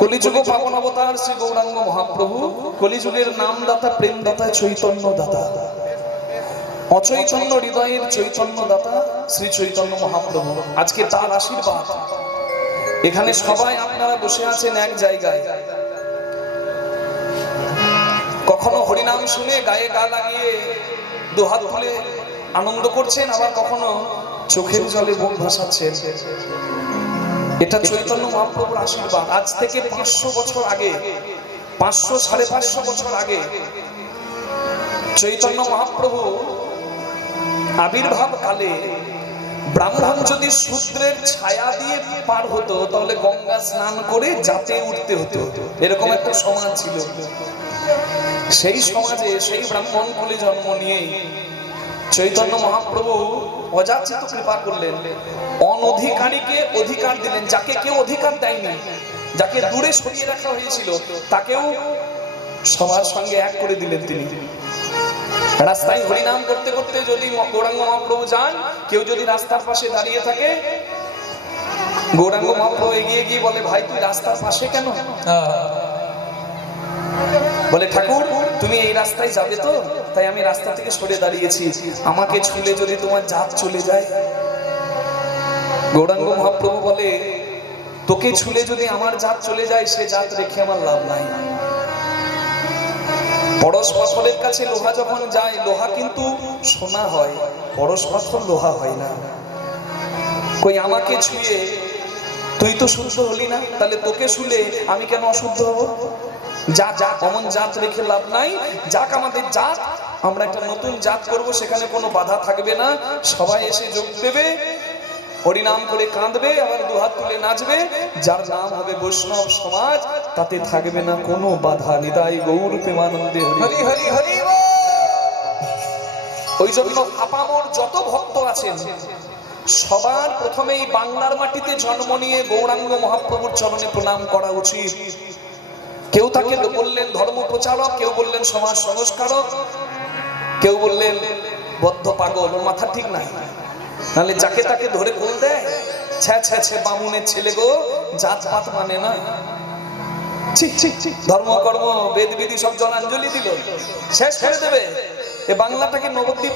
কলিযুগে পাবন অবতার শ্রী গৌরাঙ্গ মহাপ্রভু, কলিযুগের নামদাতা, প্রেমদাতা, চৈতন্য দাতা, অচৈতন্য হৃদয়ের চৈতন্য দাতা শ্রী চৈতন্য মহাপ্রভু। আজকে তার আশীর্বাদ এখানে সবাই আপনারা বসে আছেন এক জায়গায়, কখনো হরিনাম শুনে গায়ে গা লাগিয়ে দুহাত তুলে আনন্দ করছেন, আবার কখনো চোখের জলে বুক ভাসাচ্ছেন। এটা চৈতন্য মহাপ্রভুর আশীর্বাদ। আজ থেকে 500 বছর আগে, 500 550 বছর আগে চৈতন্য মহাপ্রভু আবির্ভাব কালে ব্রাহ্মণ যদি শূদ্রের ছায়া দিয়ে পার হতো তাহলে গঙ্গা স্নান করে যাতে উঠতে হতো, এরকম একটা সমাজ ছিল। সেই সমাজে সেই ব্রাহ্মণ কুলে জন্ম নিয়ে চৈতন্য মহাপ্রভু অযাচিত কৃপা করলেন, অনধিকারীকে অধিকার দিলেন। যাকে কেউ অধিকার দেয়নি, যাকে দূরে সরিয়ে রাখা হয়েছিল, তাকেও সবার সঙ্গে এক করে দিলেন তিনি। রাস্তায় হরিনাম করতে করতে যদি গৌরাঙ্গ মহাপ্রভু যান, কেউ যদি রাস্তার পাশে দাঁড়িয়ে থাকে, গৌরাঙ্গ মহাপ্রভু এগিয়ে গিয়ে বলে, ভাই তুই রাস্তার পাশে কেন? বলে, ঠাকুর তুমি এই রাস্তায় যাবে তো, তাই আমি রাস্তা থেকে সরে দাঁড়িয়েছি, আমাকে ছুলে যদি তোমার জাত চলে যায়। গৌরাঙ্গ মহাপ্রভু বলে, তোকে ছুলে যদি আমার জাত চলে যায়, সে জাত রেখে আমার লাভ নাই। পরশ পাথরের কাছে লোহা যখন যায়, লোহা কিন্তু সোনা হয়, পরশ পাথর লোহা হয় না। কই আমাকে ছুঁয়ে তুই তো শুদ্ধ হলি না, তাহলে তোকে ছুলে আমি কেন অশুদ্ধ হব? যা যা অমন জাত রেখে লাভ নাই। যাক আমাদের জাত, আমরা একটা নতুন জাত করব, সেখানে কোনো বাধা থাকবে না, সবাই এসে যোগ দেবে, হরিনাম করে কাঁদবে, আবার দুহাত তুলে নাচবে, যার নাম হবে বৈষ্ণব সমাজ, তাতে থাকবে না কোনো বাধা। নিতাই গৌর প্রেমানন্দে হরি হরি হরি। ওই জন্য আপামর যত ভক্ত আছেন সবার প্রথমেই বাংলার মাটিতে জন্ম নিয়ে গৌরাঙ্গ মহাপ্রভুর চরণে প্রণাম করা উচিত। কেউ তাকে বললেন ধর্ম প্রচারক, কেউ বললেন সমাজ সংস্কারক, কেউ বললেন বদ্ধ পাগল, মাথা ঠিক নাই। নাহলে যাকে তাকে ধরে বল দেয়, ছ্যা ছ্যা ছ্যা বামুনের ছেলে গো, জাত পাত মানে না। ঠিক ঠিক ঠিক, ধর্ম কর্ম বেদ বিধি সব জলাঞ্জলি দিল, শেষ করে দেবে। এ বাংলাটাকে নবদ্বীপ